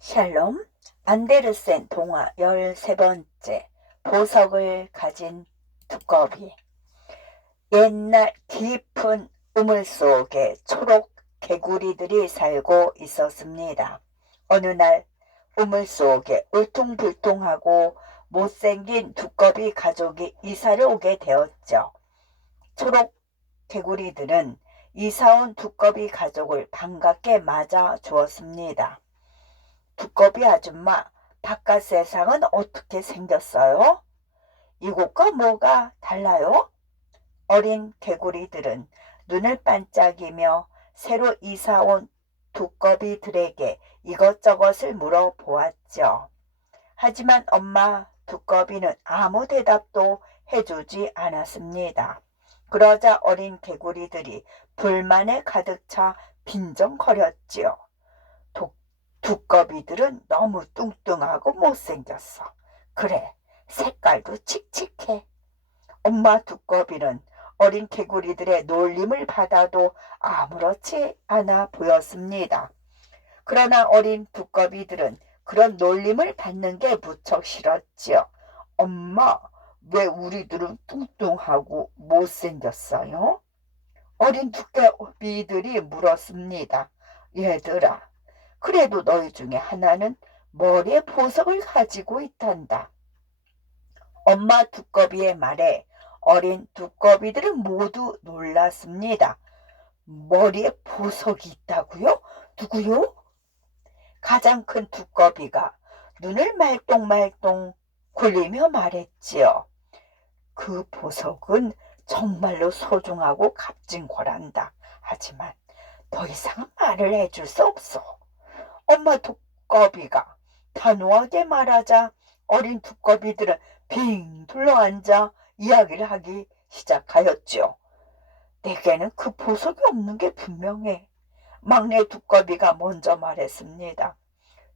샬롬, 안데르센 동화 13번째. 보석을 가진 두꺼비. 옛날 깊은 우물 속에 초록 개구리들이 살고 있었습니다. 어느 날 우물 속에 울퉁불퉁하고 못생긴 두꺼비 가족이 이사를 오게 되었죠. 초록 개구리들은 이사온 두꺼비 가족을 반갑게 맞아 주었습니다. 두꺼비 아줌마, 바깥 세상은 어떻게 생겼어요? 이곳과 뭐가 달라요? 어린 개구리들은 눈을 반짝이며 새로 이사온 두꺼비들에게 이것저것을 물어보았죠. 하지만 엄마 두꺼비는 아무 대답도 해주지 않았습니다. 그러자 어린 개구리들이 불만에 가득 차 빈정거렸지요. 두꺼비들은 너무 뚱뚱하고 못생겼어. 그래, 색깔도 칙칙해. 엄마 두꺼비는 어린 개구리들의 놀림을 받아도 아무렇지 않아 보였습니다. 그러나 어린 두꺼비들은 그런 놀림을 받는 게 무척 싫었지요. 엄마, 왜 우리들은 뚱뚱하고 못생겼어요? 어린 두꺼비들이 물었습니다. 얘들아, 그래도 너희 중에 하나는 머리에 보석을 가지고 있단다. 엄마 두꺼비의 말에 어린 두꺼비들은 모두 놀랐습니다. 머리에 보석이 있다고요? 누구요? 가장 큰 두꺼비가 눈을 말똥말똥 굴리며 말했지요. 그 보석은 정말로 소중하고 값진 거란다. 하지만 더 이상은 말을 해줄 수 없어. 엄마 두꺼비가 단호하게 말하자 어린 두꺼비들은 빙 둘러앉아 이야기를 하기 시작하였죠. 내게는 그 보석이 없는 게 분명해. 막내 두꺼비가 먼저 말했습니다.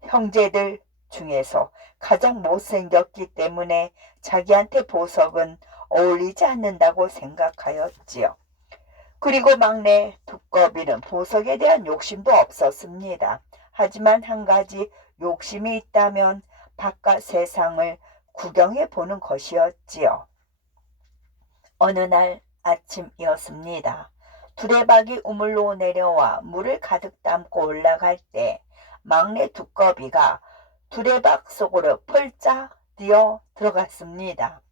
형제들 중에서 가장 못생겼기 때문에 자기한테 보석은 어울리지 않는다고 생각하였지요. 그리고 막내 두꺼비는 보석에 대한 욕심도 없었습니다. 하지만 한 가지 욕심이 있다면 바깥 세상을 구경해 보는 것이었지요. 어느 날 아침이었습니다. 두레박이 우물로 내려와 물을 가득 담고 올라갈 때 막내 두꺼비가 두레박 속으로 펄짝 뛰어 들어갔습니다.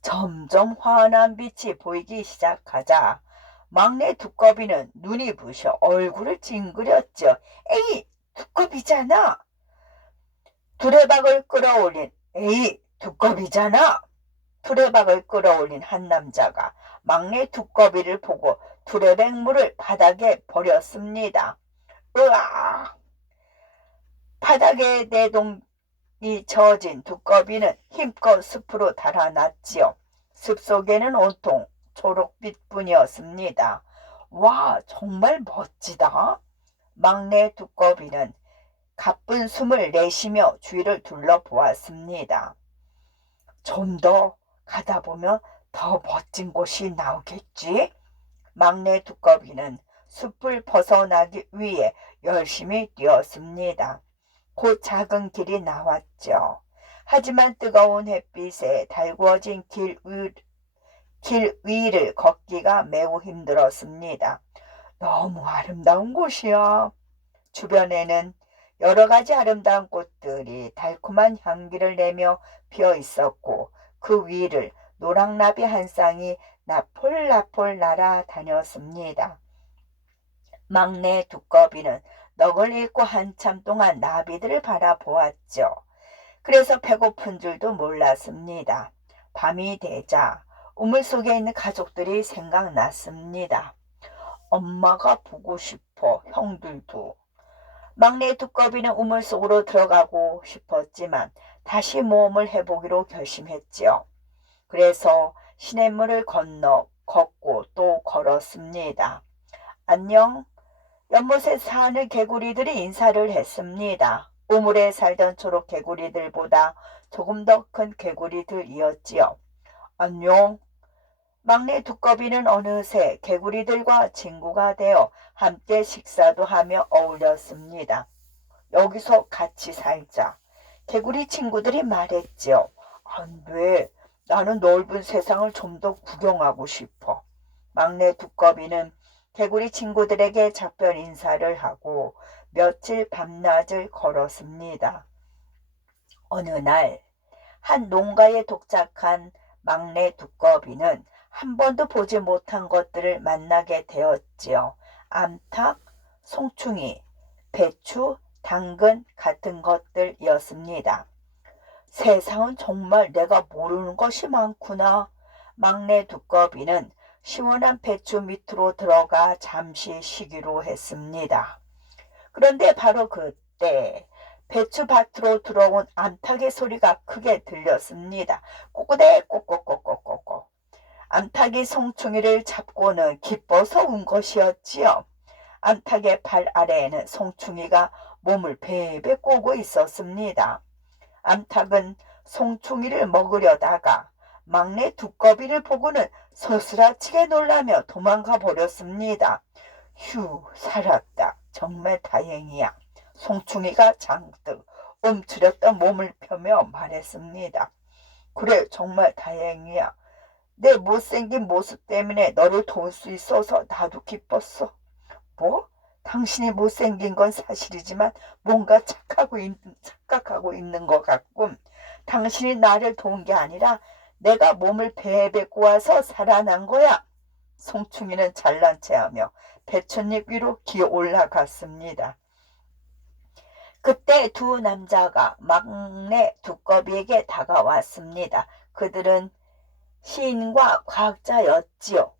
점점 환한 빛이 보이기 시작하자 막내 두꺼비는 눈이 부셔 얼굴을 찡그렸죠. 에이, 두꺼비잖아. 두레박을 끌어올린 에이, 두꺼비잖아. 두레박을 끌어올린 한 남자가 막내 두꺼비를 보고 두레박물을 바닥에 버렸습니다. 으아! 바닥에 내동이 젖은 두꺼비는 힘껏 숲으로 달아났지요. 숲속에는 온통 초록빛뿐이었습니다. 와, 정말 멋지다. 막내 두꺼비는 가쁜 숨을 내쉬며 주위를 둘러보았습니다. 좀 더 가다 보면 더 멋진 곳이 나오겠지? 막내 두꺼비는 숲을 벗어나기 위해 열심히 뛰었습니다. 곧 작은 길이 나왔죠. 하지만 뜨거운 햇빛에 달구어진 길 위를 걷기가 매우 힘들었습니다. 너무 아름다운 곳이야. 주변에는 여러 가지 아름다운 꽃들이 달콤한 향기를 내며 피어 있었고 그 위를 노랑나비 한 쌍이 나폴나폴 날아다녔습니다. 막내 두꺼비는 넋을 잃고 한참 동안 나비들을 바라보았죠. 그래서 배고픈 줄도 몰랐습니다. 밤이 되자 우물 속에 있는 가족들이 생각났습니다. 엄마가 보고 싶어, 형들도. 막내 두꺼비는 우물 속으로 들어가고 싶었지만 다시 모험을 해보기로 결심했지요. 그래서 시냇물을 건너 걷고 또 걸었습니다. 안녕. 연못에 사는 개구리들이 인사를 했습니다. 우물에 살던 초록 개구리들보다 조금 더 큰 개구리들이었지요. 안녕. 막내 두꺼비는 어느새 개구리들과 친구가 되어 함께 식사도 하며 어울렸습니다. 여기서 같이 살자. 개구리 친구들이 말했지요. 안 돼. 나는 넓은 세상을 좀 더 구경하고 싶어. 막내 두꺼비는 개구리 친구들에게 작별 인사를 하고 며칠 밤낮을 걸었습니다. 어느 날 한 농가에 도착한 막내 두꺼비는 한 번도 보지 못한 것들을 만나게 되었지요. 암탉, 송충이, 배추, 당근 같은 것들이었습니다. 세상은 정말 내가 모르는 것이 많구나. 막내 두꺼비는 시원한 배추 밑으로 들어가 잠시 쉬기로 했습니다. 그런데 바로 그때 배추밭으로 들어온 암탉의 소리가 크게 들렸습니다. 꼬꼬대 꼬꼬꼬꼬꼬꼬. 암탉이 송충이를 잡고는 기뻐서 운 것이었지요. 암탉의 발 아래에는 송충이가 몸을 베베 꼬고 있었습니다. 암탉은 송충이를 먹으려다가 막내 두꺼비를 보고는 소스라치게 놀라며 도망가 버렸습니다. 휴, 살았다. 정말 다행이야. 송충이가 잔뜩 움츠렸던 몸을 펴며 말했습니다. 그래, 정말 다행이야. 내 못생긴 모습 때문에 너를 도울 수 있어서 나도 기뻤어. 뭐? 당신이 못생긴 건 사실이지만 뭔가 착각하고 있는 것 같군. 당신이 나를 도운 게 아니라 내가 몸을 베베 꼬아서 살아난 거야. 송충이는 잘난 체하며 배춧잎 위로 기어 올라갔습니다. 그때 두 남자가 막내 두꺼비에게 다가왔습니다. 그들은 시인과 과학자였지요.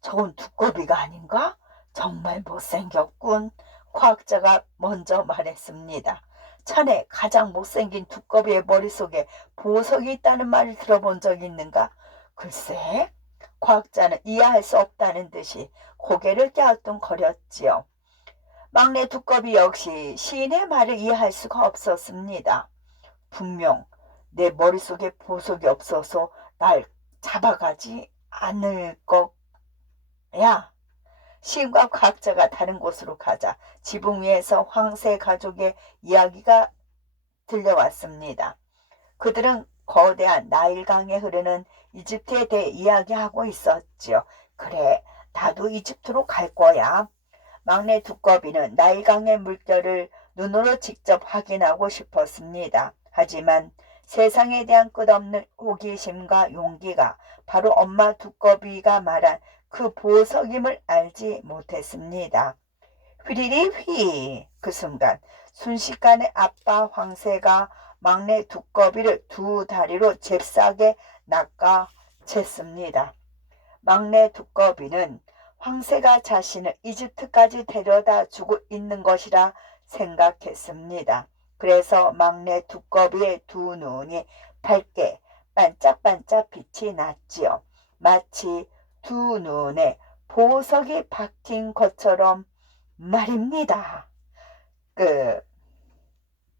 저건 두꺼비가 아닌가? 정말 못생겼군. 과학자가 먼저 말했습니다. 자네 가장 못생긴 두꺼비의 머릿속에 보석이 있다는 말을 들어본 적 있는가? 글쎄, 과학자는 이해할 수 없다는 듯이 고개를 갸우뚱거렸지요. 막내 두꺼비 역시 시인의 말을 이해할 수가 없었습니다. 분명 내 머릿속에 보석이 없어서 날 잡아가지 않을 거야. 시인과 과학자가 다른 곳으로 가자 지붕 위에서 황새 가족의 이야기가 들려왔습니다. 그들은 거대한 나일강에 흐르는 이집트에 대해 이야기하고 있었지요. 그래, 나도 이집트로 갈 거야. 막내 두꺼비는 나일강의 물결을 눈으로 직접 확인하고 싶었습니다. 하지만 세상에 대한 끝없는 호기심과 용기가 바로 엄마 두꺼비가 말한 그 보석임을 알지 못했습니다. 휘리리 휘! 그 순간 순식간에 아빠 황새가 막내 두꺼비를 두 다리로 잽싸게 낚아챘습니다. 막내 두꺼비는 황새가 자신을 이집트까지 데려다 주고 있는 것이라 생각했습니다. 그래서 막내 두꺼비의 두 눈이 밝게 반짝반짝 빛이 났지요. 마치 두 눈에 보석이 박힌 것처럼 말입니다.